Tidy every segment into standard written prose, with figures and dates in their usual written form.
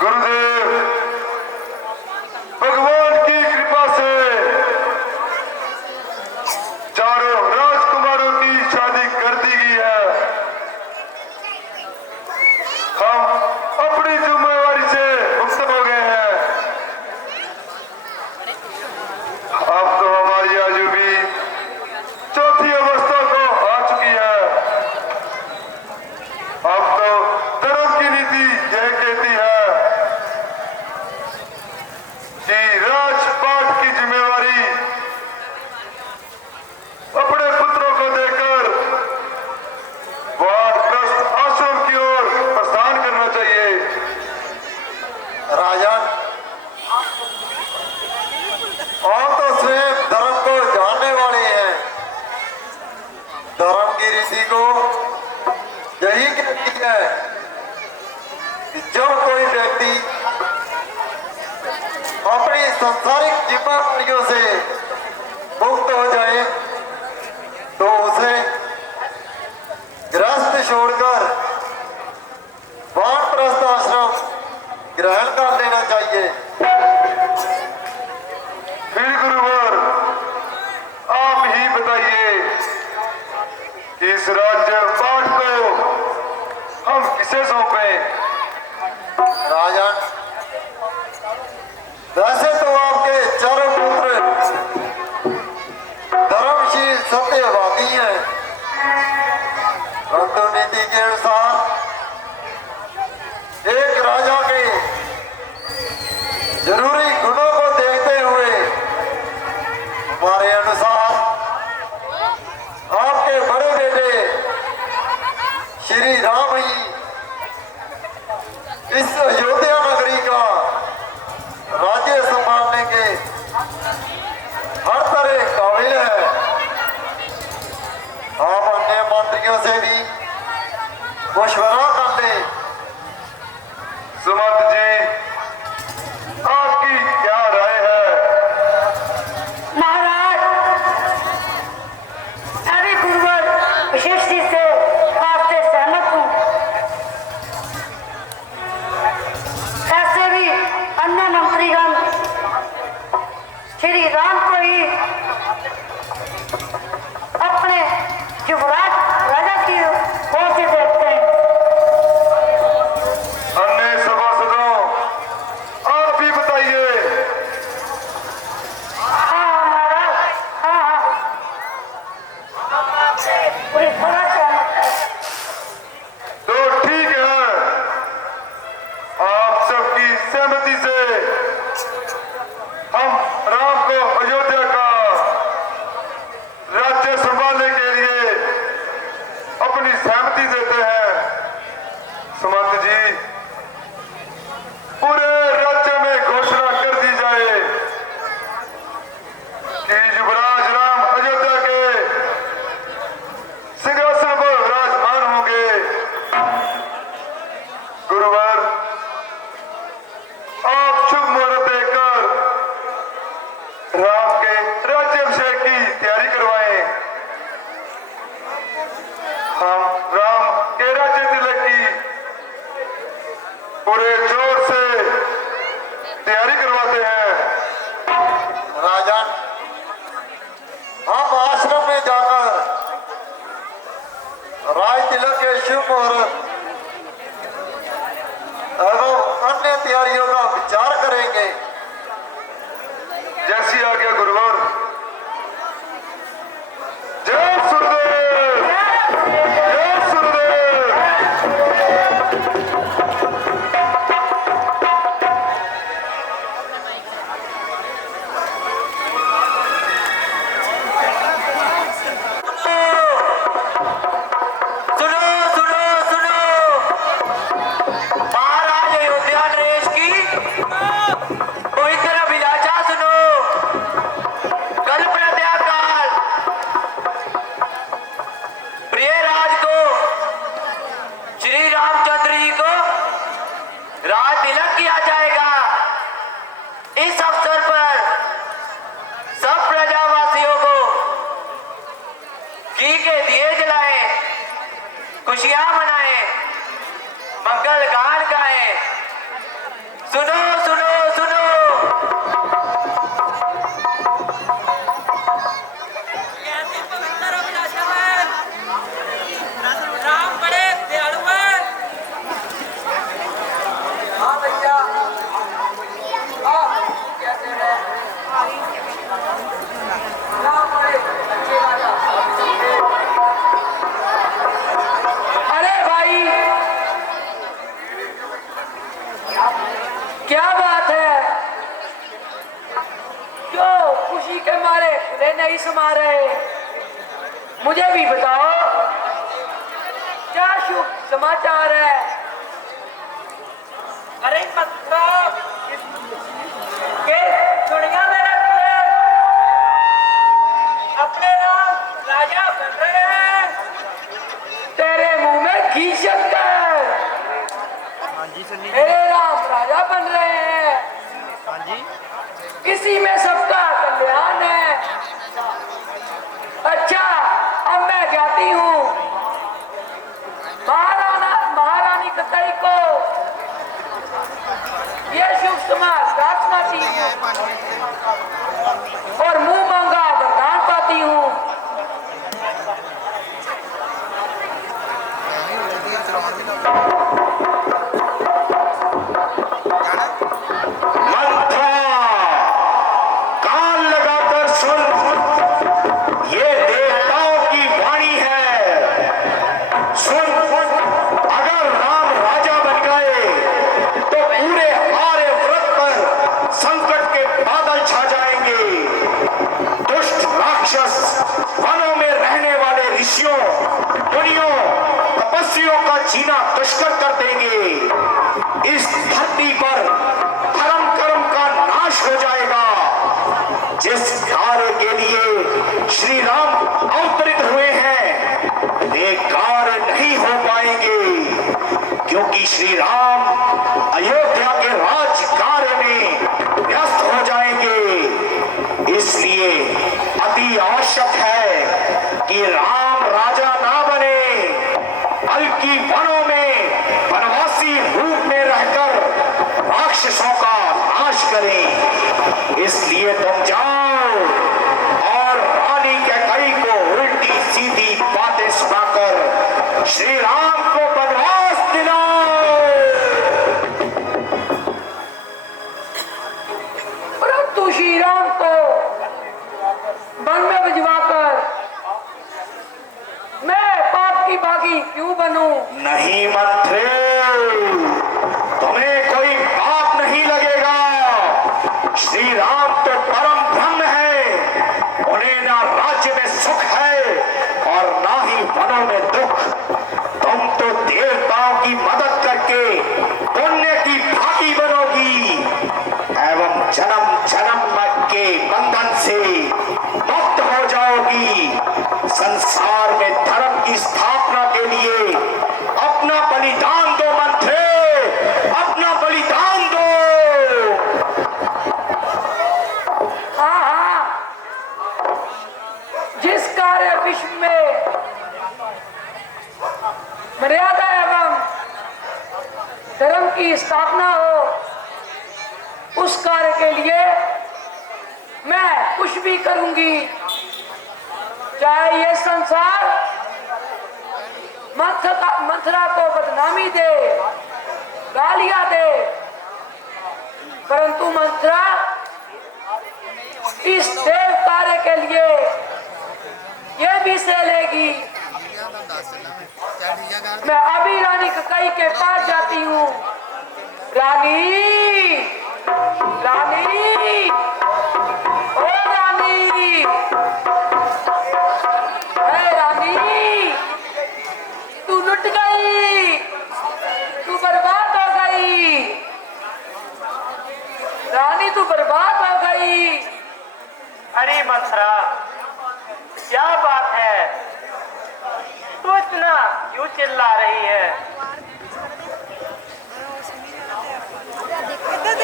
गुरुदेव भगवान की कृपा से चारों राजकुमारों की शादी कर दी गई है। हम अपनी जिम्मेवारी से मुक्त हो गए हैं। अब तो हमारी आयु भी चौथी अवस्था को आ चुकी है। अब तो धर्म की नीति यह कहती है कि राजपाट की जिम्मेवारी अपने पुत्रों को देकर वानप्रस्थ आश्रम की ओर प्रस्थान करना चाहिए। राजन, हम तो स्वयं धर्म को जानने वाले हैं। धर्म की रीति को यही कहती है कि जब कोई व्यक्ति अपनी संसारिक जिम्मेदारियों से मुक्त हो जाए तो उसे गृहस्थ छोड़कर वानप्रस्थ आश्रम ग्रहण कर लेना चाहिए। फिर गुरुवर आप ही बताइए, इस राज्य पाठ को हम किसे सौंपें? राजन, वैसे तो आपके चारों पुत्र धर्मशील सत्यवादी हैं, परंतु नीति के अनुसार एक राजा के जरूरी गुणों को देखते हुए हमारे अनुसार आपके बड़े बेटे श्री राम ही इस अयोध्या नगरी का राज्य संभालने के हर तरह काबिल है। आप अन्य मंत्रियों से भी मशवरा कर लें। सुमंत जी, आपकी क्या राय है? महाराज, अभी गुरुवर विशेष से आपसे सहमत हूँ। ऐसे भी अन्य मंत्रीगण श्री राम को ही अपने युवराज राजा की ओर से देखते हैं। अन्य सभासदों, आप ही बताइए। हाँ महाराज, हाँ, पूरी तरह सहमत है। तो ठीक है, आप सबकी सहमति से हम राम को अयोध्या का राज्य संभालने के लिए अपनी सहमति देते हैं। सुमंत जी, पूरे राज्य में घोषणा कर दी जाए कि युवराज राम अयोध्या के सिंहासन पर विराजमान होंगे। गुरुवर, आप शुभ मुहूर्त देखकर राम के राज्याभिषेक की तैयारी करवाएं। हम राम के राज्य तिलक की पूरे जोर से तैयारी करवाते हैं। राजन, हम आश्रम में जाकर राज तिलक के शुभ मुहूर्त एवं अन्य तैयारियों का विचार करेंगे। जैसी आज्ञा गुरुवर। जय सुरदेव, जय सुरदेव। सुनो सुनो सुनो, महाराज अयोध्या नरेश की पवित्र अभिलाषा सुनो। कल्पना त्यागकाल प्रिय राज को श्री रामचंद्र जी को राज तिलक किया जाएगा। इस अवसर पर सब प्रजावासियों को घी के दिए जलाएं, खुशियां मनाएं, मंगल गान गाएं, क्या बात है? क्यों खुशी के मारे खुले नहीं समा रहे? मुझे भी बताओ, क्या शुभ समाचार है? अरे मतलब के दुनिया में रखते अपने नाम राजा बन रहे हैं। तेरे मुंह में घी शक्कर। मेरे राम राजा बन रहे हैं। इसी में सबका कल्याण है। अच्छा, अब मैं जाती हूँ। महारानी कतई को ये शुभ समाज प्रार्थनाती हूँ और मुंह मांगा वरदान पाती हूँ। मंत्रा, कान लगाकर सुन, ये देवताओं की वाणी है। सुन, अगर राम राजा बन गए तो पूरे हमारे व्रत पर संकट के बादल छा जाएंगे। दुष्ट राक्षस वनों में रहने वाले ऋषियों, मुनियों, तपस्वियों का जीना दुष्कर कर देंगे। इस धरती पर धर्म कर्म का नाश हो जाएगा। जिस कार्य के लिए श्री राम अवतरित हुए हैं वे कार्य नहीं हो पाएंगे, क्योंकि श्री राम अयोध्या के राज कार्य में व्यस्त हो जाएंगे। इसलिए अति आवश्यक है कि राम राजा ना बने, बल्कि वनों में वनवासी रूप में रहकर राक्षसों का नाश करें। इसलिए तुम जाओ और रानी कैकेयी को उल्टी सीधी बातें सुनाकर श्री राम को वनवास दिलाओ। परंतु श्री राम को वन में भिजवाकर मैं पाप की बागी क्यों बनूं? नहीं मंत्री, तुम्हें कोई पाप नहीं लगेगा। श्री राम तो परम ब्रह्म है, उन्हें ना राज्य में सुख है और ना ही वनों में दुख। तुम तो देवताओं की मदद करके पुण्य की भागी बनोगी एवं जन्म जन्म के बंधन से मुक्त हो जाओगी। संसार में धर्म की स्थापना के लिए अपना बलिदान दो मंत्रे, अपना बलिदान दो। हाँ हाँ, जिस कार्य विश्व में मर्यादा एवं धर्म की स्थापना हो, उस कार्य के लिए मैं कुछ भी करूंगी। चाहे ये संसार मंथरा को बदनामी दे, गालियां दे, परंतु मंथरा इस देव कार्य के लिए ये भी सह लेगी। मैं अभी रानी कैकेयी के पास जाती हूँ। रानी, रानी, ओ रानी, है रानी, तू लुट गई, तू बर्बाद हो गई। रानी तू बर्बाद हो गई। अरे मंथरा, क्या बात है? तू इतना क्यों चिल्ला रही है?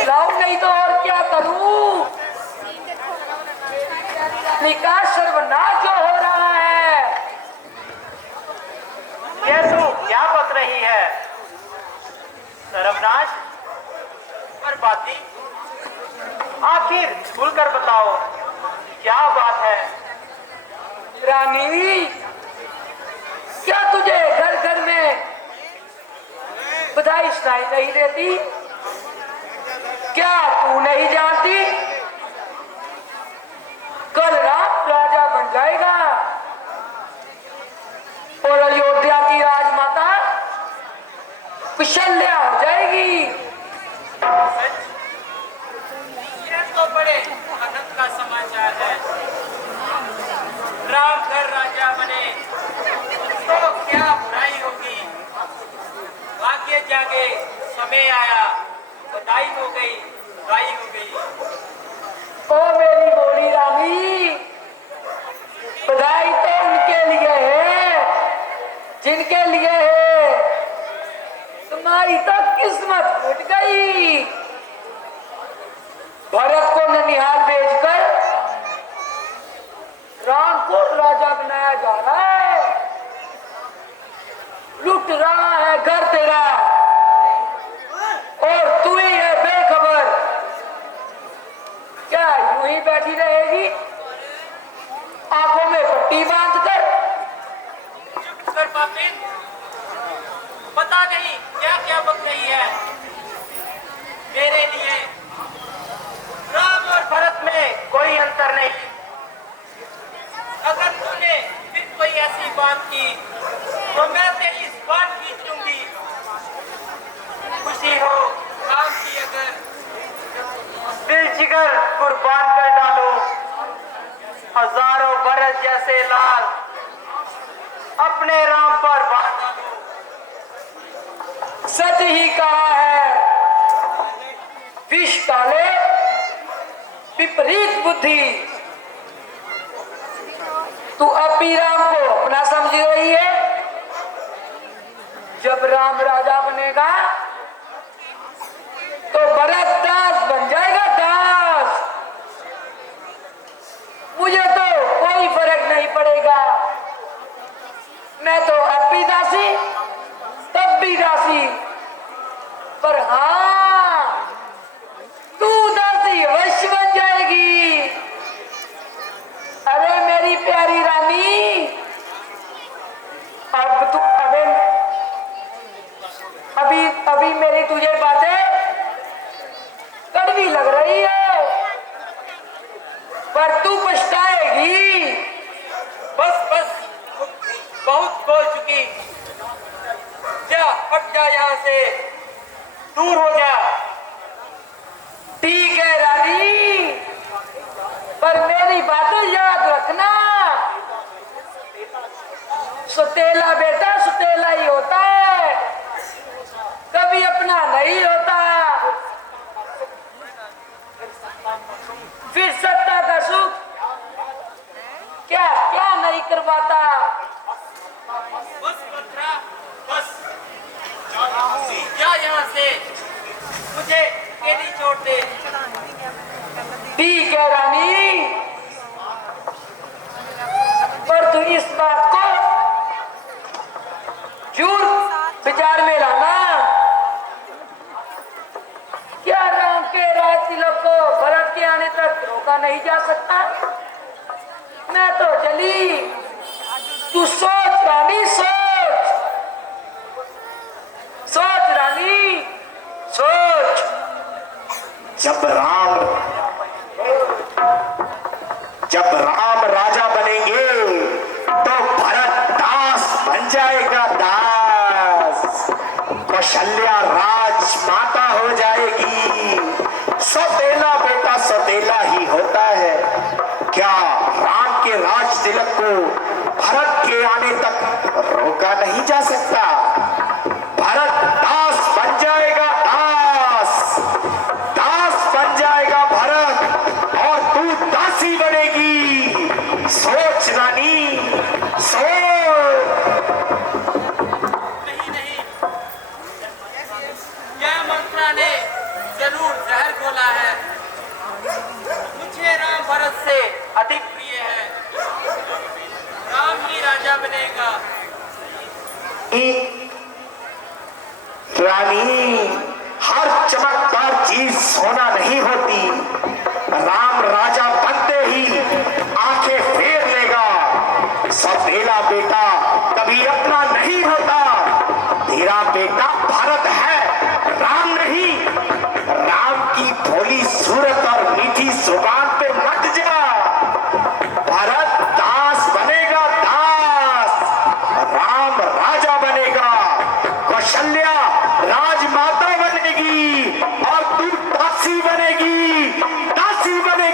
लाओ नहीं तो और क्या करूं? निकाह सर्वनाश जो हो रहा है। ये तू क्या बक रही है? सर्वनाश? बर्बादी? आखिर खुलकर बताओ, क्या बात है? रानी, क्या तुझे घर घर में बधाई सुनाई नहीं देती? क्या तू नहीं जानती कल राम राजा बन जाएगा और अयोध्या की राजमाता कुशल्या हो जाएगी? हो गई, गाई हो गई। ओ मेरी बोली रानी, बधाई तो उनके लिए है जिनके लिए है। तुम्हारी तो किस्मत फूट गई। भरत को ननिहाल भेजकर राम को राजा बनाया जा रहा है। लुट रहा है घर तेरा और तू ही है बेखबर। क्या यूं ही बैठी रहेगी आंखों में पट्टी बांधकर? चुप कर पापिन, पता नहीं क्या क्या बक रही है। मेरे लिए राम और भरत में कोई अंतर नहीं। अगर तूने फिर कोई ऐसी बात की तो मैं तेरी इस बात खींच लूंगी। खुशी हो राम की अगर दिल जिगर कुर्बान कर डालो। हजारों बरस जैसे लाल अपने राम पर बांध डालो। सच ही कहा है, विष डाले विपरीत बुद्धि। तू अब भी राम को अपना समझ रही है। जब राम राजा बनेगा तो भरत दास बन जाएगा, दास। मुझे तो कोई फर्क नहीं पड़ेगा। मैं तो अब भी दासी तब भी दासी। पर हाँ, तू दासी अवश्य बन जाएगी। अरे मेरी प्यारी रानी, अब तू अभी मेरी तुझे बातें कड़वी लग रही है, पर तू पछताएगी। बस बस, बहुत बोल चुकी। जा हट जा यहाँ से, दूर हो जा। ठीक है रानी, पर मेरी बातें याद रखना। सुतेला बेटा सुतेला ही होता है, कभी अपना नहीं होता। फिर सत्ता का सुख क्या क्या नहीं करवाता। बस मंत्रा, बस जा यहाँ से, मुझे अकेली छोड़ दे। ठीक है रानी, पर तू इस बात को जरूर विचार में लाना। क्या राम के राज तिलक को भरत के आने तक रोका नहीं जा सकता? मैं तो चली। तू सोच रानी, सोच सोच रानी, सोच। जब राम राजा बनेंगे तो भरत दास बन जाएगा, दास। कौशल्या राजमाता हो जाएगी। सौतेला बेटा सौतेला ही होता है। क्या राम के राज तिलक को भरत के आने तक रोका नहीं जा सकता? भरत दास बन जाएगा, दास। दास बन जाएगा भरत, और तू दासी बनेगी। सोच रानी, सोच। नहीं नहीं, यह मंत्रा ने जरूर जहर घोला है। मुझे राम भरत से अधिक प्रिय है। राम ही राजा बनेगा। रानी, हर चमकदार चीज सोना नहीं होती। राम राजा बनते ही आंखें फेर लेगा। सौतेला बेटा कभी अपना नहीं होता। तेरा बेटा भरत है, राम नहीं। राम की भोली सूरत और मीठी जुबान पे मत जा। भरत दास बनेगा, दास। राम राजा बनेगा। कौशल्या राजमाता बनेगी, और तू दासी बनेगी, दासी बनेगी।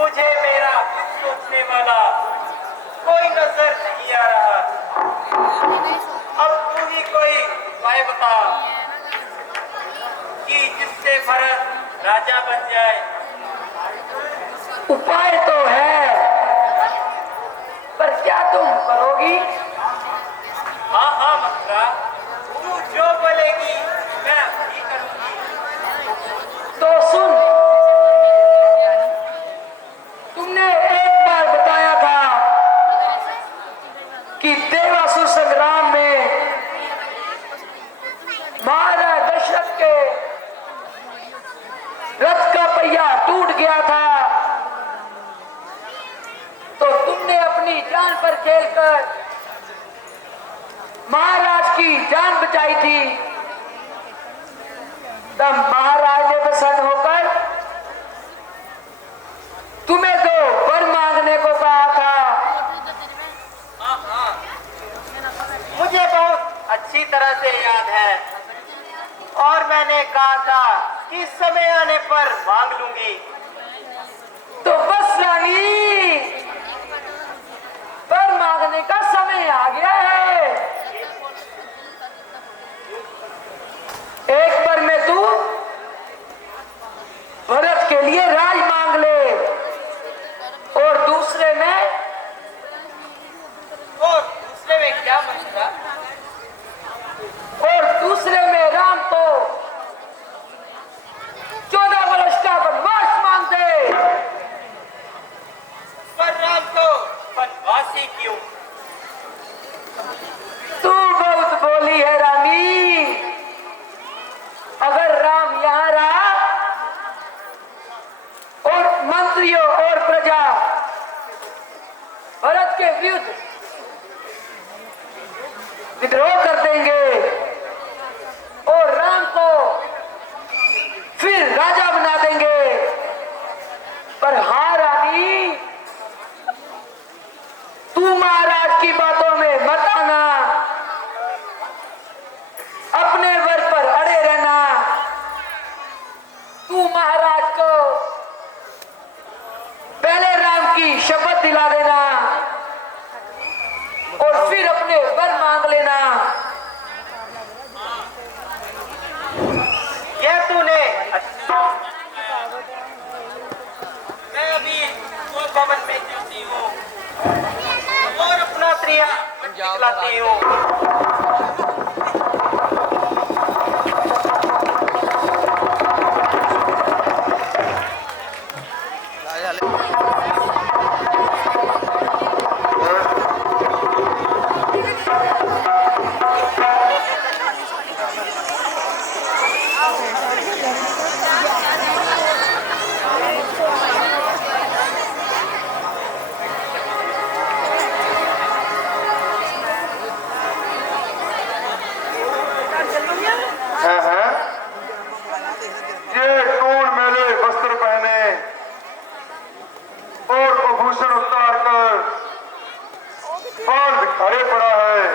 मुझे मेरा सोचने वाला कोई नजर नहीं आ रहा। अब तू ही कोई उपाय बता कि जिससे भरत राजा बन जाए। उपाय तो है, पर क्या तुम करोगी? हाँ हाँ मथुरा, तू जो बोलेगी मैं वही करूंगी। तो सुन, तुमने एक बार बताया था कि देवासुर संग्राम में महाराज दशरथ के रथ का पहिया टूट गया था, तो तुमने अपनी जान पर खेलकर महाराज की जान बचाई थी। तब महाराज ने प्रसन्न होकर तुम्हें दो वर मांगने को कहा था। हाँ हाँ, मुझे बहुत अच्छी तरह से याद है, और मैंने कहा था कि समय आने पर मांग लूंगी। तो बस रानी, वर मांगने का समय आ गया है। एक बार में तू भरत के लिए राज मांग ले, और दूसरे में क्या मसला? और दूसरे में राम को 14 वर्ष का वनवास मांग दे। पर राम को वनवासी क्यों? तू बहुत बोली है रानी। अगर राम यहाँ रहा और मंत्रियों और प्रजा भरत के विरुद्ध विद्रोह कर देंगे और राम को फिर राजा बना देंगे। पर हाँ रानी, तू महाराज की बातों में मत आना, अपने वर पर अड़े रहना। तू महाराज को पहले राम की शपथ दिला देना और फिर अपने वर मांग लेना। यह तूने अच्छा। मैं अभी वो भवन में जाती हूँ और अपना प्रिया दिखलाती हूँ। ये कौन मेले वस्त्र पहने और आभूषण उतार कर बाल बिखारे पड़ा है?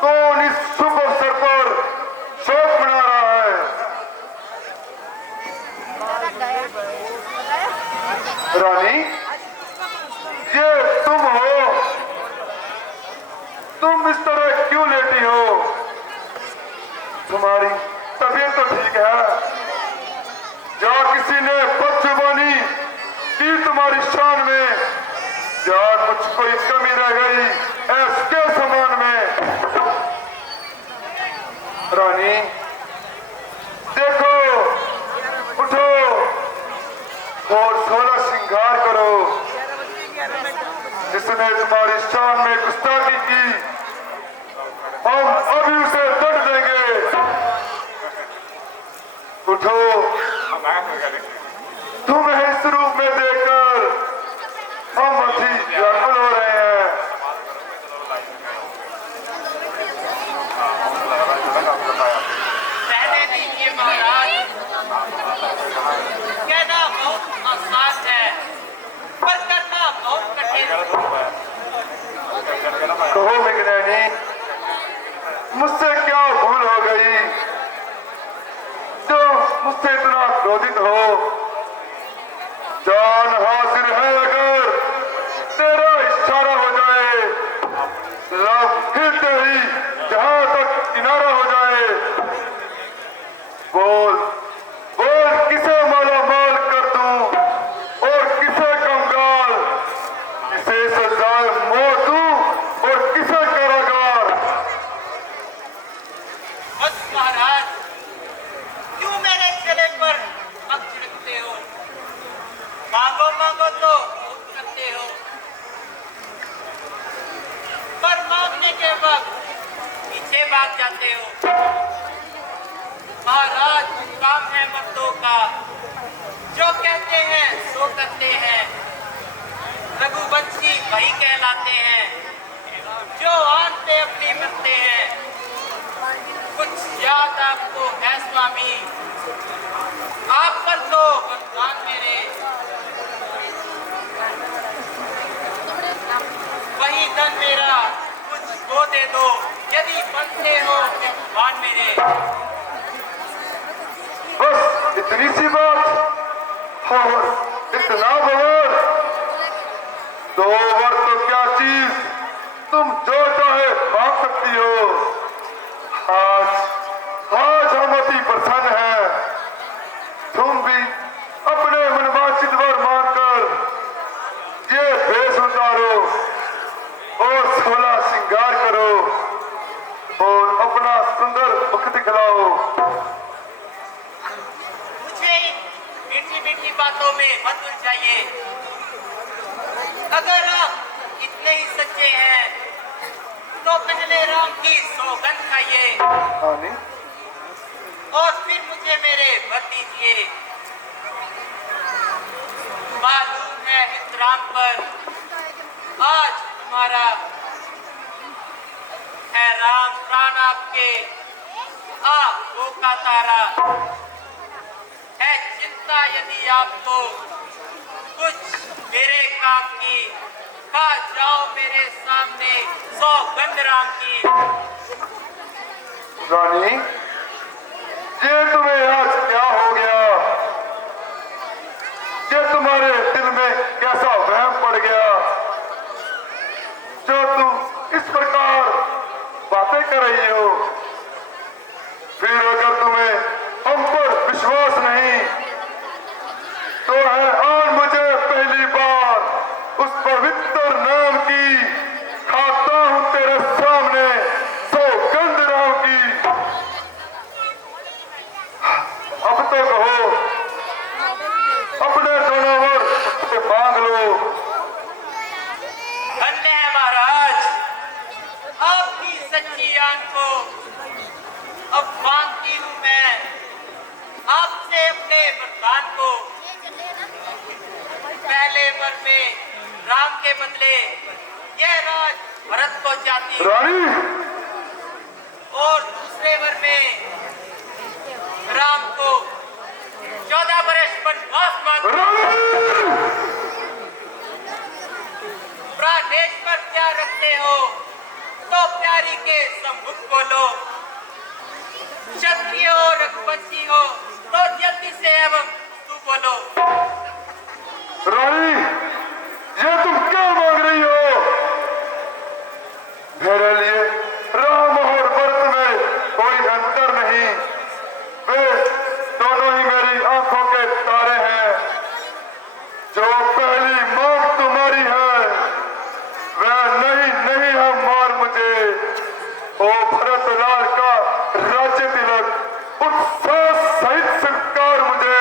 कौन इस शुभ अवसर पर शोक मना रहा है? रानी, ये तुम हो? तुम इस तरह क्यों लेटी हो? तुम्हारी तबीयत तो ठीक है? या किसी ने बदजुबानी की तुम्हारी शान में? या कुछ कोई कमी रह गई इसके समान में? रानी देखो, उठो और 16 श्रृंगार करो। जिसने तुम्हारी शान में गुस्ताखी की, हम अभी उसे दंड देंगे। उठो, तुम्हें इस रूप में देखकर हम अभी व्याकुल हो रहे हैं। रहने दीजिए महाराज, कहना बहुत आसान है पर करना बहुत कठिन। कहो मेघनैनी, मुझसे क्या भूल हो गई जो मुझसे इतना क्रोधित हो? जा महाराज काम है मर्दों का, जो कहते हैं सो करते हैं। रघुवंशी वही कहलाते हैं, जो आन पे अपनी मिलते हैं। कुछ याद आपको है स्वामी, आप पर तो वरदान मेरे, वही धन मेरा मुझको दे दो, यदि बनते हो भगवान मेरे। बस इतनी सी बात और इतना बवाल? 2 वर तो क्या चीज, तुम जो चाहे मांग सकती हो। आज हम अति प्रसन्न हैं। तुम भी अपने मनवांछित वर मांगकर ये भेष उतारो और 16 श्रृंगार करो और अपना सुंदर मुख दिखलाओ। मुझे इन मीठी मीठी बातों में मत उलझाइए। अगर आप इतने ही सच्चे हैं तो पहले राम की सौगंध खाइए हाँ और फिर मुझे मेरे वर दीजिए। मालूम है हित राम पर आज तुम्हारा है, राम प्राण आपके वो का तारा है। चिंता यदि आपको कुछ मेरे काम की, खा जाओ मेरे सामने सौगंध राम की। रानी, ये तुम्हें आज क्या हो गया? ये तुम्हारे दिल में कैसा वहम पड़ गया जो तुम इस प्रकार बातें कर रही हो? फिर अगर तुम्हें हम पर विश्वास नहीं तो है आज मुझे पहली बार उस पवित्र नाम की खाता हूं तेरे सामने सौगंध राम की। अब तो कहो, अपने दोनों वर मुझसे मांग लो। धन्य है महाराज, आपकी सच्ची आन को अब मांगती हूँ मैं आपसे अपने वरदान को। पहले वर में राम के बदले यह राज भरत को जाती रानी, और दूसरे वर में राम को 14 वर्ष वनवास मांगती। रानी! प्राणेश्वर क्या रखते हो तो प्यारी के सम्मुख बोलो। क्षत्रिय हो रघुवंशी हो तो जल्दी से एवं तू बोलो। रानी, ये तुम क्या मांग रही हो? मेरे लिए राम और भरत में कोई अंतर नहीं, वे दोनों ही मेरी आंखों के तारे हैं। जो पहली मांग तुम्हारी है वह नहीं है मार मुझे। ओ भरत लाल का राज्य तिलक उत्साह सहित सरकार मुझे।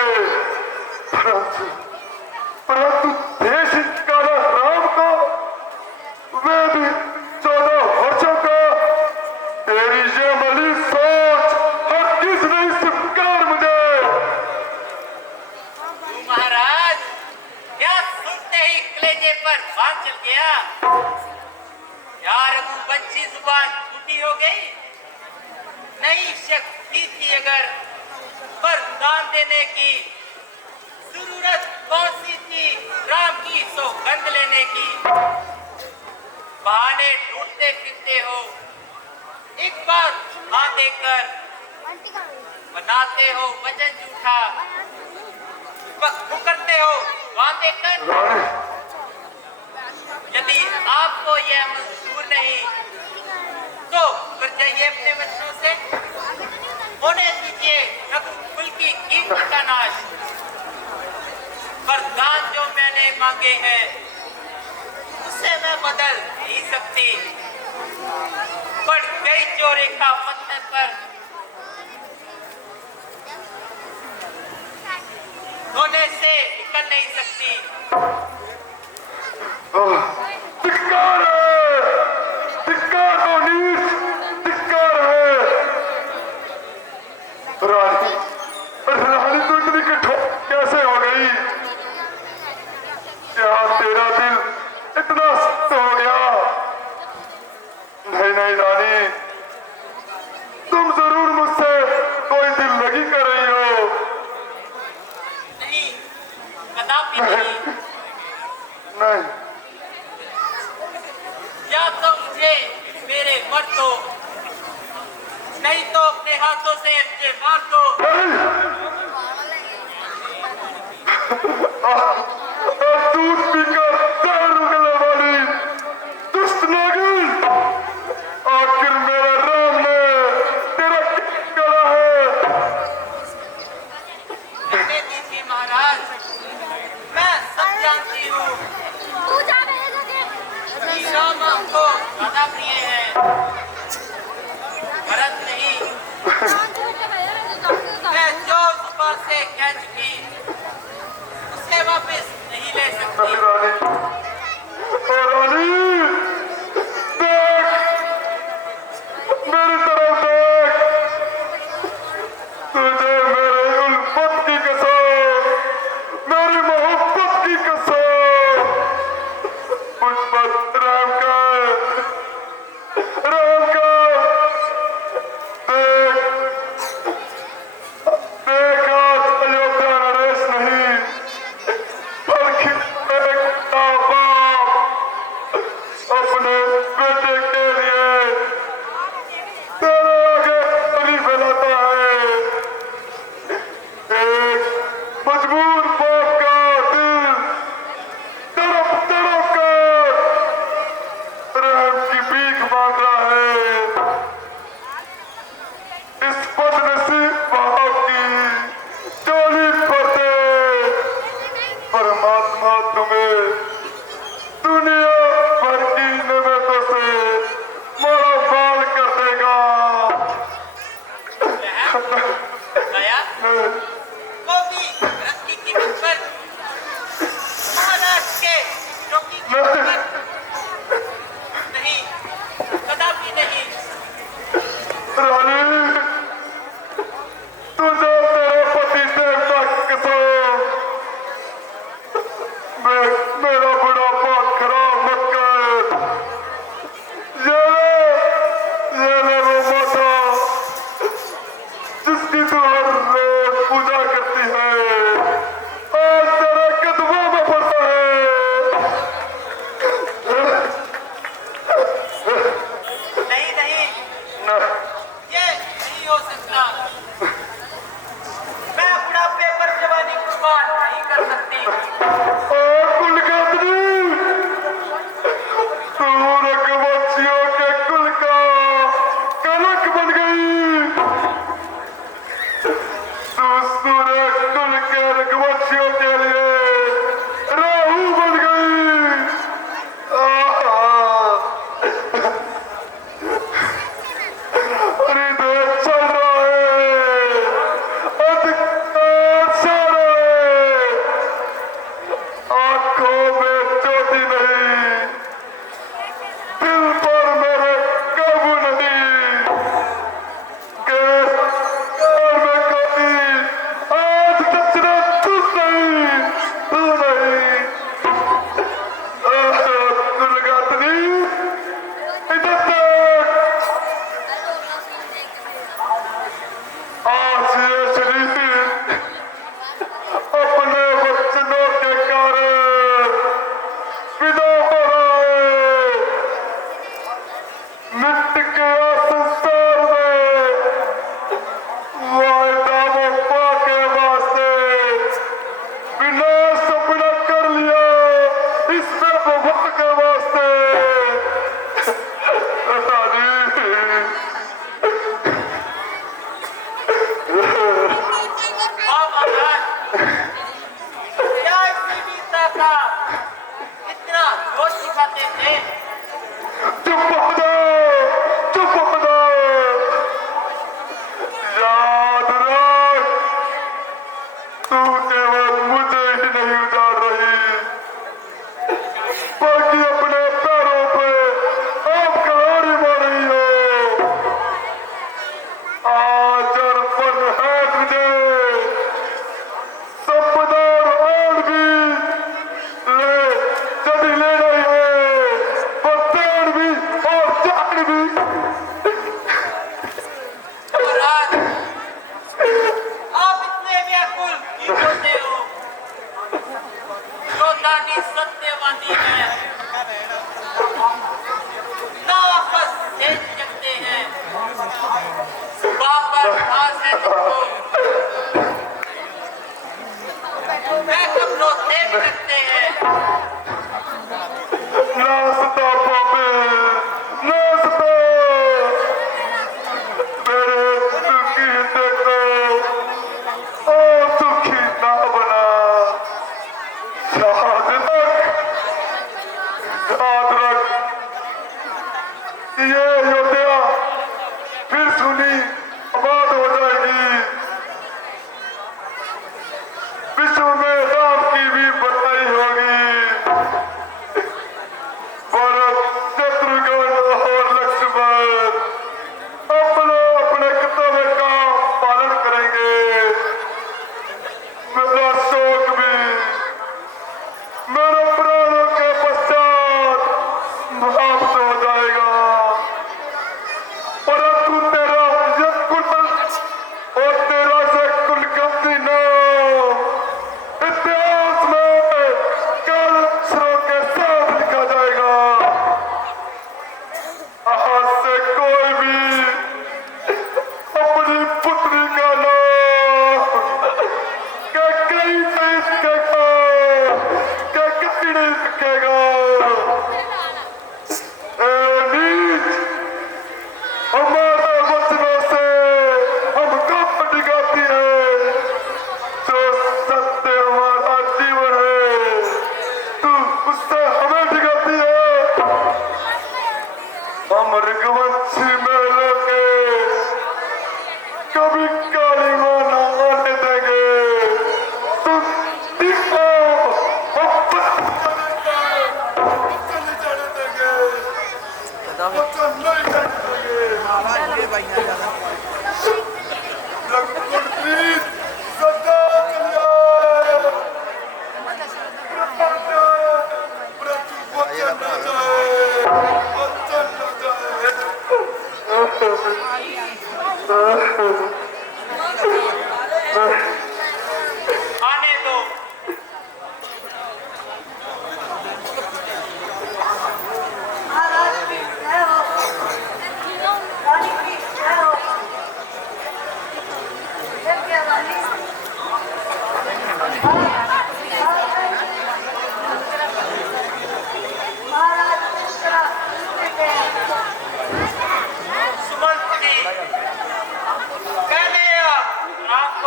परंतु देश का राम को वे भी 14 वर्षों का, तेरी ये मलिन सोच हर किस नहीं स्वीकार मुझे। तू महाराज क्या सुनते ही कलेजे पर बाण चल गया? यार रघुवंशी जुबान छूटी हो गई? नहीं शक्ति थी अगर वरदान देने की, जरूरत कौन सी थी राम की सौगंध लेने की? बहाने ढूंढते फिरते हो, एक बार हाँ देकर बनाते हो वचन झूठा, मुकरते हो वहां देकर। यदि आपको यह मंजूर नहीं तो कर जाइए अपने वचनों से, होने दीजिए रघुकुल की कीर्ति का नाश। वरदान जो मैंने मांगे हैं उसे मैं बदल नहीं सकती, पड़ गई जो रेखा पत्थर पर होने से निकल नहीं सकती। धिक्कार है, धिक्कार है, धिक्कार है। रानी, ठगी कर रही हो। नहीं, कदापि नहीं। नहीं, या तो मुझे मेरे मर दो, नहीं तो अपने हाथों से मुझे मार दो। दूध पीकर दारू उगलने वाली दुष्ट नागिन, आखिर मेरे राम ने तेरा क्या करा है? कहने दीजिए महाराज, मैं सब जानती हूँ कि राम हमको ज्यादा प्रिय है, भरत नहीं। मैं जो सुबह से कह चुकी उसे वापस नहीं ले सकती। रानी, रानी, देख, मेरी तरफ देख, तुझे मेरे उल्फत की कसम, मेरी मोहब्बत की कसम, मुझ पर रहम कर, देख आज अयोध्या नरेश नहीं, बल्कि बेटा बाप अपने बेटे के लिए तेरे आगे बलि फैलाता है। एक मजबूर बाप का दिल तड़प तड़प कर रहम की भीख मांग रहा है। इस बदनसीब बाप की चोली पर दे, परमात्मा तुम्हें दुनिया भर की नेमतों से माला माल कर देगा। गया वो भी रथ की कीमत पर, महाराज के चौकी की कीमत नहीं, कदापि नहीं। रानी, तुझे तेरे पति देवता की कसम, मेरा बुढ़ापा खराब मत कर। ये ले वो माता जिसकी तू हर रोज पूजा करती है, आज तेरे कदमों में पड़ता है। नहीं नहीं, ये नहीं हो सकता। मैं बुढ़ापे पर जवानी कुर्बान नहीं कर सकती। कुल गात्री, तू रघुवंशियों के कुल का कलंक बन गई। तू सूर्य कुल के रघुवंशियों के लिए राहु बन गई। हृदय चल रहा है, अधिकार सारे, आंखों में ज्योति नहीं, दिल पर मेरे काबू नहीं, गैर में कोई आज तक तुझ नहीं।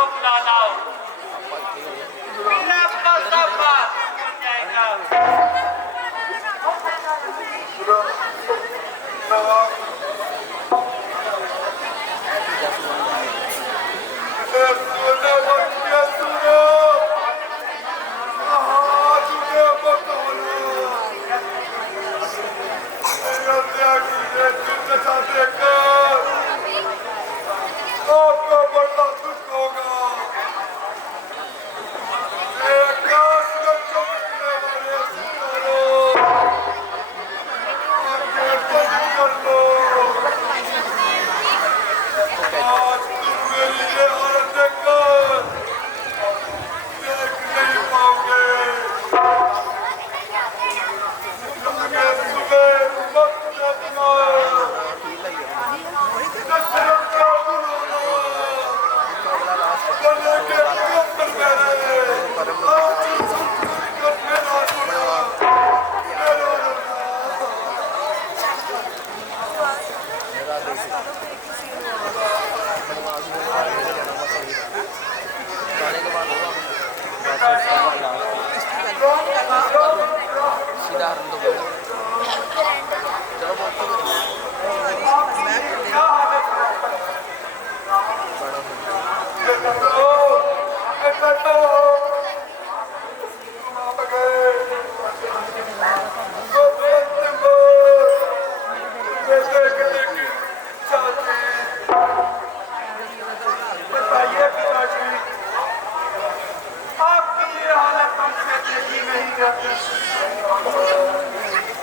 को बुला लाओ, फिर आपका सब बात हो जाएगा।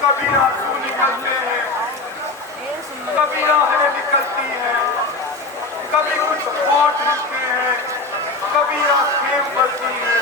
कभी आंसू निकलते हैं, कभी आहें निकलती हैं, कभी कुछ होठ हिलते हैं, कभी आंखें उबलती हैं।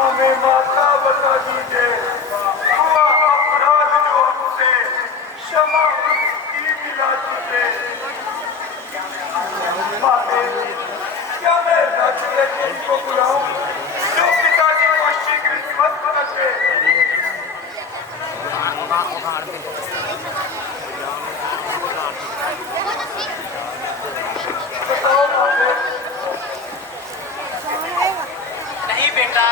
हमें माता बता दीजिए, हुआ अपराध जो हमसे क्षमा की मिला दीजिए। माते, क्या मैं राज्य को बुलाऊं जो पिताजी को शीघ्र स्वस्थ रखे? बताओ माते। नहीं बेटा,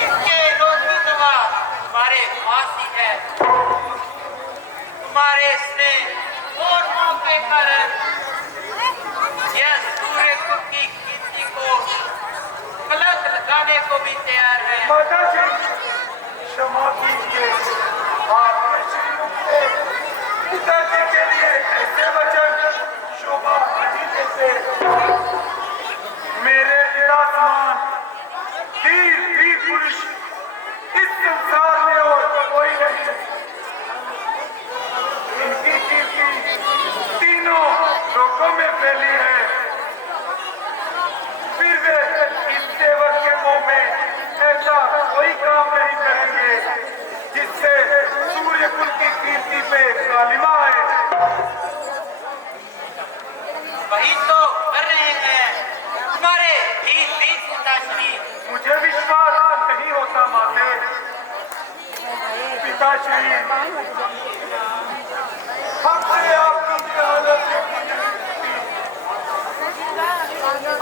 इसके रोग की दवा तुम्हारे पास ही है। तुम्हारे स्नेह और मोह के कारण यह सूर्य की कीर्ति को कलंक लगाने को भी तैयार है। माता जी, क्षमा कीजिए, आपके श्रीमुख से पिताजी के लिए ऐसे वचन शोभा नहीं देते। मेरे पिता समान वीर वीर पुरुष इस संसार में और कोई नहीं। इनकी कीर्ति तीनों लोकों में फैली है। फिर वे इस सेवक के मुंह में ऐसा कोई काम नहीं करेंगे जिससे सूर्य कुल की कीर्ति पे कालिमा है। वही तो कर रहे हैं तुम्हारे वीर पिताश्री। मुझे विश्वास नहीं होता माते। पिताश्री, हमसे आपकी हालत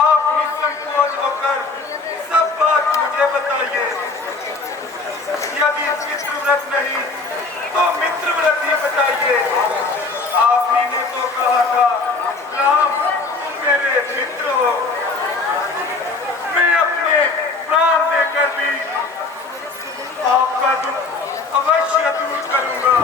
आप निसंकोच होकर सब बात मुझे बताइए। यदि पितृ व्रत नहीं तो मित्र व्रत ही बताइए। आप ही ने तो कहा था राम तुम मेरे मित्र हो। मैं अपने प्राण देकर भी आपका दुख अवश्य दूर करूंगा।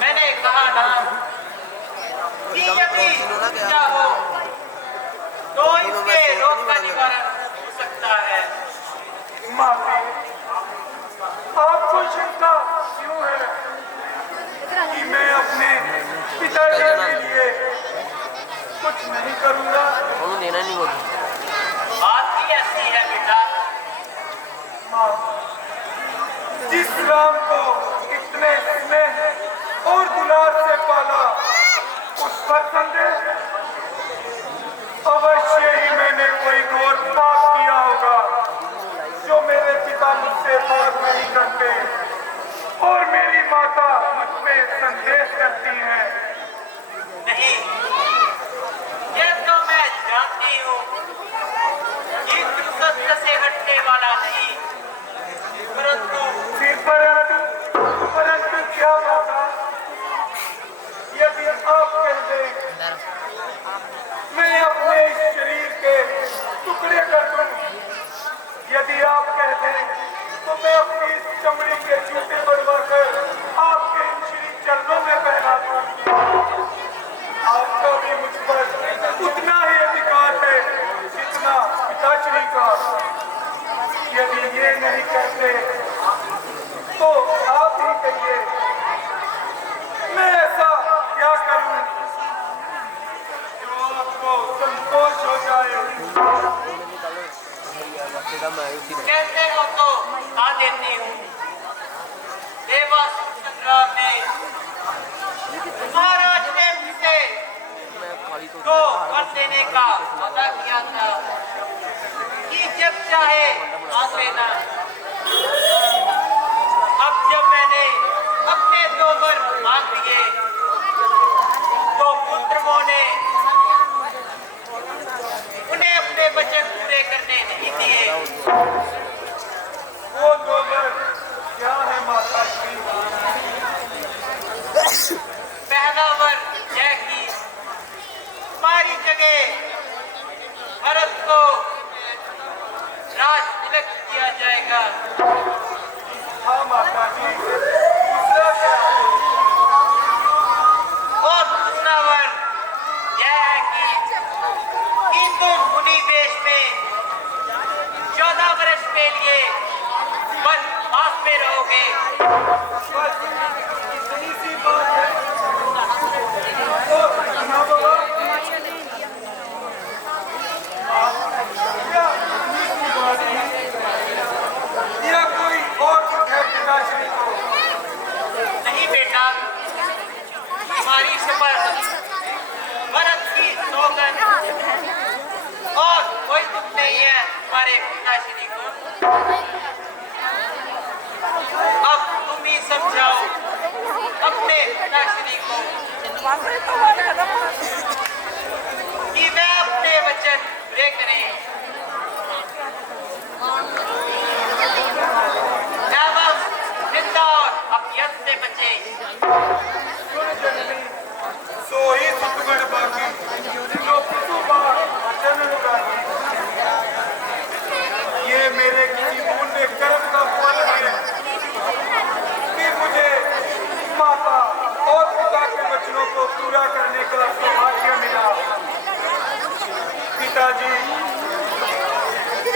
मैंने कहा ना कि यदि चाहो तो इसके रोग का निवारण हो सकता है। माफी, आपको शंका क्यों है कि मैं अपने पिताजी के लिए कुछ नहीं करूंगा? बात ही ऐसी है बेटा। माँ, जिस राम को इतने स्नेह और दुलार से पाला उस पर संदेह अवश्य ही मैंने कोई घोर पाप किया होगा जो मेरे पिता मुझसे बात नहीं करते और मेरी माता मुझ पे संदेह करती है। नहीं, ये तो मैं जानती हूँ कि तू सत्य से हटने वाला नहीं। परंतु क्या माता, यदि आप कह दें मैं अपने इस शरीर के टुकड़े कर दूं, यदि आप कह दें तो मैं अपनी इस चमड़ी के जूते बनवाकर आपके इन श्री चरणों में पहना दूं, आपका भी मुझ पर उतना ही अधिकार है जितना पिताश्री का। यदि ये नहीं कहते तो आप ही कहिए मैं ऐसा क्या करूं जो आपको संतोष हो जाए? कहते हो तो बता देती हूँ। देवासुर संग्राम में महाराज ने मुझसे तो वर देने का वादा किया था कि जब चाहे मांग लेना। इतनी सी बात है। तो हाँ बाबा, क्या इतनी सी बात है? या कोई और दुख है पिताश्री को? नहीं बेटा, हमारी शपथ, भरत की सौगंध, और कोई दुख नहीं है हमारे पिताश्री को। अब तुम ही समझाओ अपने पिताश्री को कि मैं अपने वचन पूरे करें एवं निंदा और अपयश से बचे। सोई सुतगढ़ बाकी जो पितुबार वचन रागी। ये मेरे किसी पुण्य कर्म का फल है कि मुझे माता और पिता के वचनों को पूरा करने का सौभाग्य मिला। पिताजी,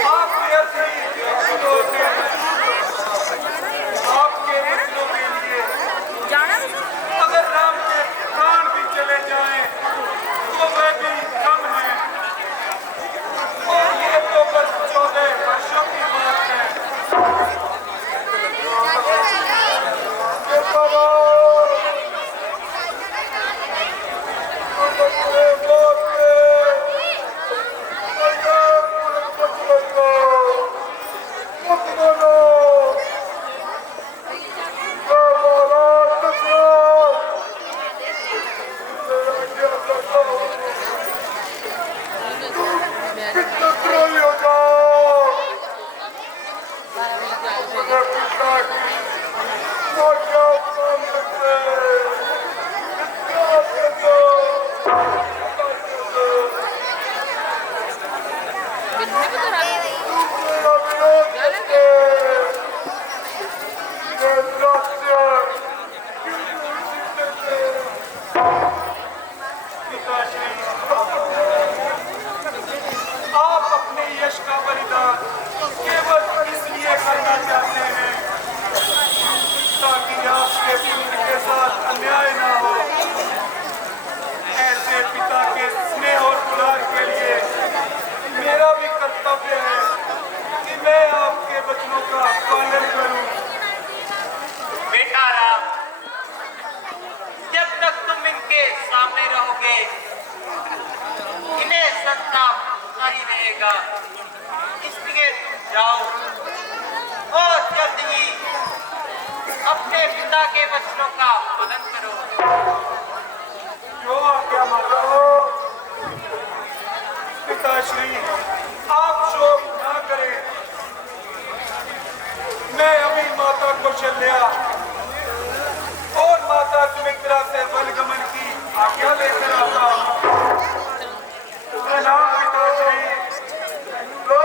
आपके असली वचनों के लिए अगर राम के प्राण भी चले जाएं तो वह भी कम है। और ये तो बस 14 वर्षों की बात है। आप अपने यश का बलिदान केवल इसलिए करना चाहते हैं ताकि आपके पुत्र के साथ अन्याय ना हो। ऐसे पिता के स्नेह और दुलार के लिए मेरा भी कर्तव्य है कि मैं आपके वचनों का पालन करूं। बेटा राम, जब तक तुम इनके सामने रहोगे इन्हें संताप नहीं रहेगा। इसलिए तुम जाओ और जल्द ही अपने पिता के वचनों का पालन करो। जो आज्ञा माता हो। पिताश्री, आप शोक ना करें। मैं अभी माता कौशल्या और माता सुमित्रा से वनगमन की आज्ञा लेकर आता हूं। प्रणाम पिताश्री। लो,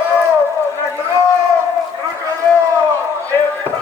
लो, रुक लो। हे पिता,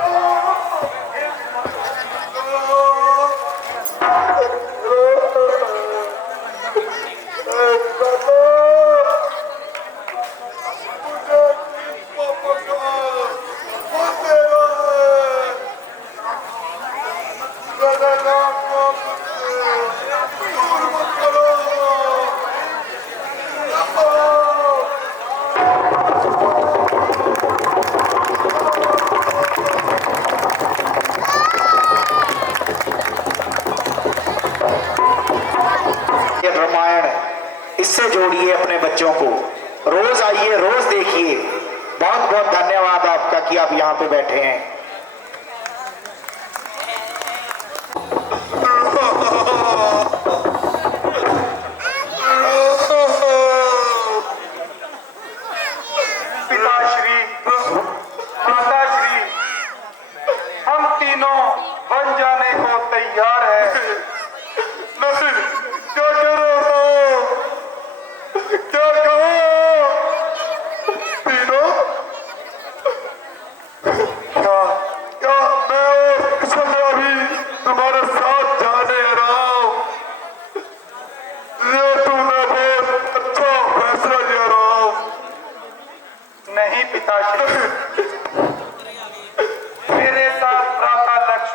हे रामायण इससे जोड़िए अपने बच्चों को, रोज आइए, रोज देखिए। बहुत बहुत धन्यवाद आपका कि आप यहाँ पे बैठे हैं। पिताश्री, माताश्री, हम तीनों बन जाने को तैयार हैं। नहीं, क्या कह रहे हो? क्या कहो? तीनों? क्या क्या मैं और किशोर अभी तुम्हारे साथ जाने रहा हूं? ये तूने बहुत अच्छा फैसला लिया रहा हूं। नहीं पिताश्री, मेरे साथ भ्राता लक्ष्मण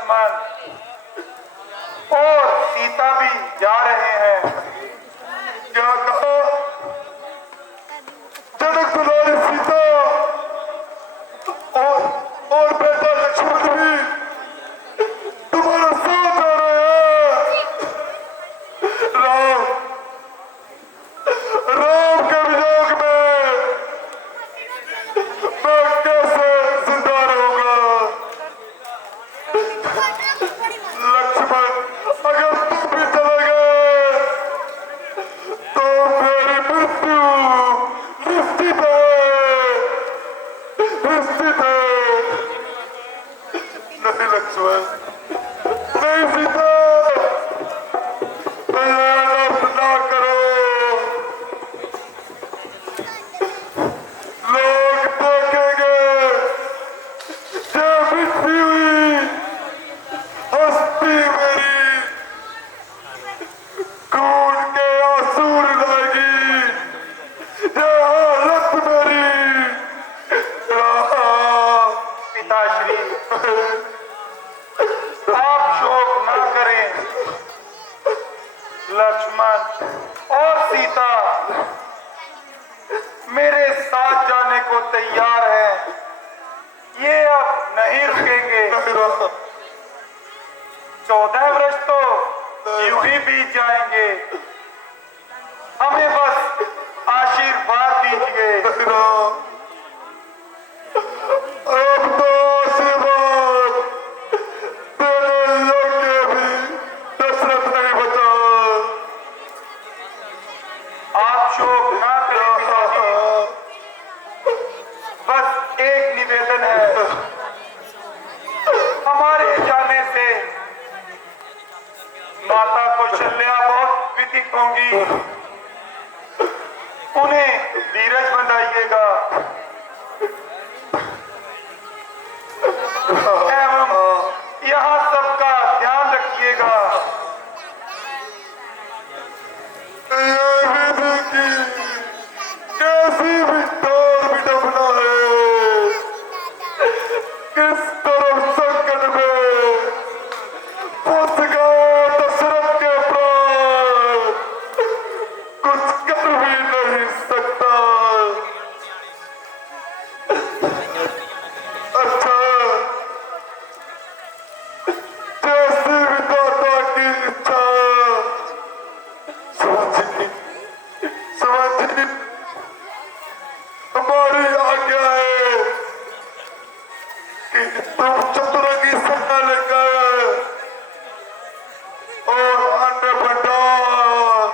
नहीं लक्ष्मण, नहीं सीता, लड़ाई ना करो। लोग देखेंगे ये मिट्टी हुई हस्ती मेरी, खून के आंसू लाएगी ये हालत मेरी। पिताश्री, आप शोक न करें। लक्ष्मण और सीता मेरे साथ जाने को तैयार हैं। ये अब नहीं रुकेंगे। 14 वर्ष तो यूं ही बीत जाएंगे। हमें बस आशीर्वाद दीजिए। अब तो आशीर्वाद देने योग्य भी दशरथ नहीं बचा। आप शोक ना करें पिताजी। बस एक निवेदन है। हमारे जाने से माता कौशल्या बहुत व्यथित होंगी। उन्हें धीरज बंधाइएगा एवं यहाँ सबका ध्यान रखिएगा। ये विधि की कैसी विस्तार विडंबना है। किस तरफ संकट में फंस गए दशरथ के प्राण, कुछ कर भी नहीं सकता। अच्छा, जैसी विधाता की इच्छा। समझी हमारी आज्ञा है कि तुम चतुरंगी सेना लेकर और अन्य भंडार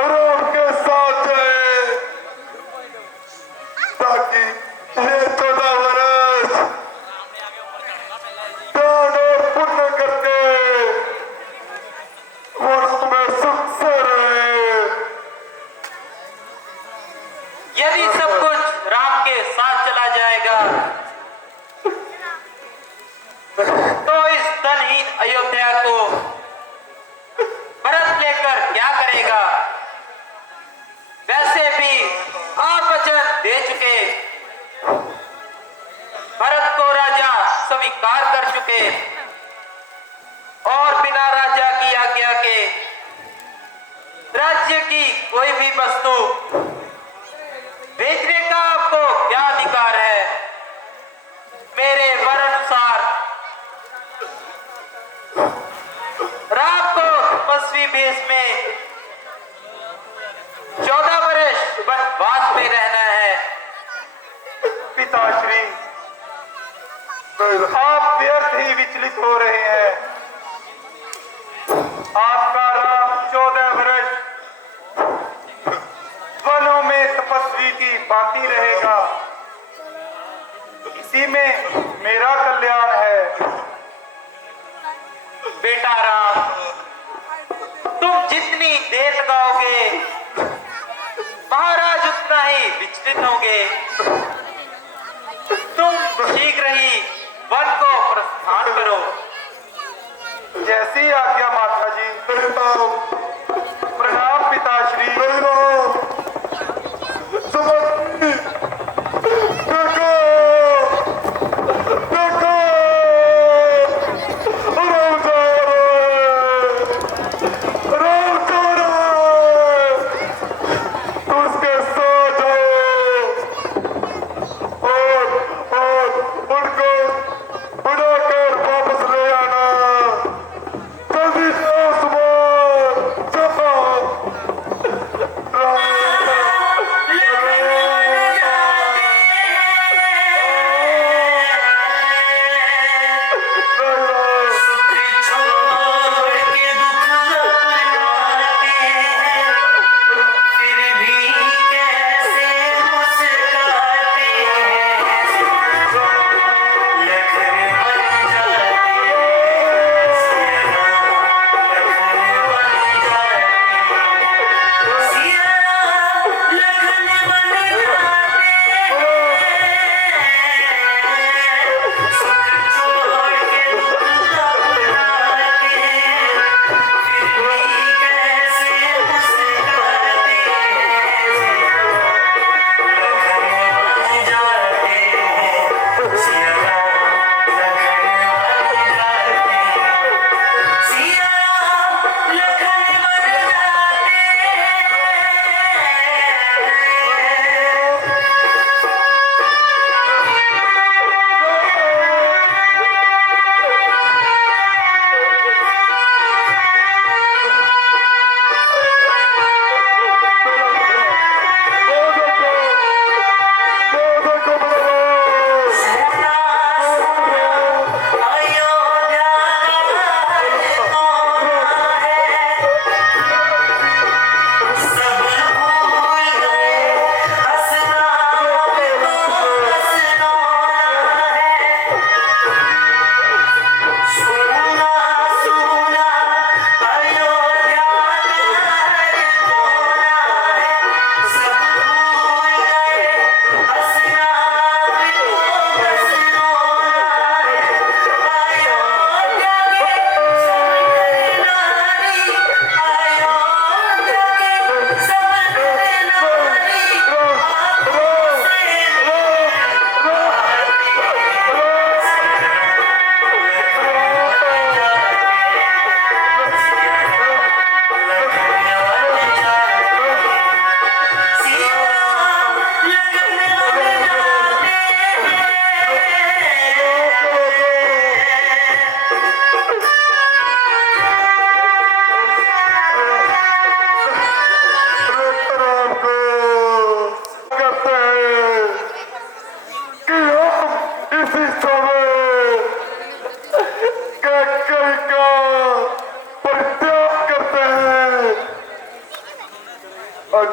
राम के साथ जाए, ताकि ये 14 वर्ष दान और पुण्य करके वन में सुख से रहे। यदि सब कुछ राम के साथ चला जाएगा तो इस धनहीन अयोध्या को भरत लेकर क्या करेगा? वैसे भी आप वचन दे चुके, भरत को राजा स्वीकार कर चुके और बिना राजा की आज्ञा के राज्य की कोई भी वस्तु बेचने का आपको क्या अधिकार है? मेरे वर अनुसार राम को तपस्वी वेश में 14 वर्ष वनवास में रहना है। पिताश्री, आप व्यर्थ ही विचलित हो रहे हैं। आपका राम 14 वर्ष वनों में तपस्वी की भांति रहेगा। इसी में मेरा कल्याण है। बेटा राम, तुम जितनी देर लगाओगे महाराज उतना ही विचलित होंगे। तुम शीघ्र ही वन को प्रस्थान करो। जैसी आज्ञा माता जी। प्रणाम पिताश्री। जल्दी से उस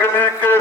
अग्नि के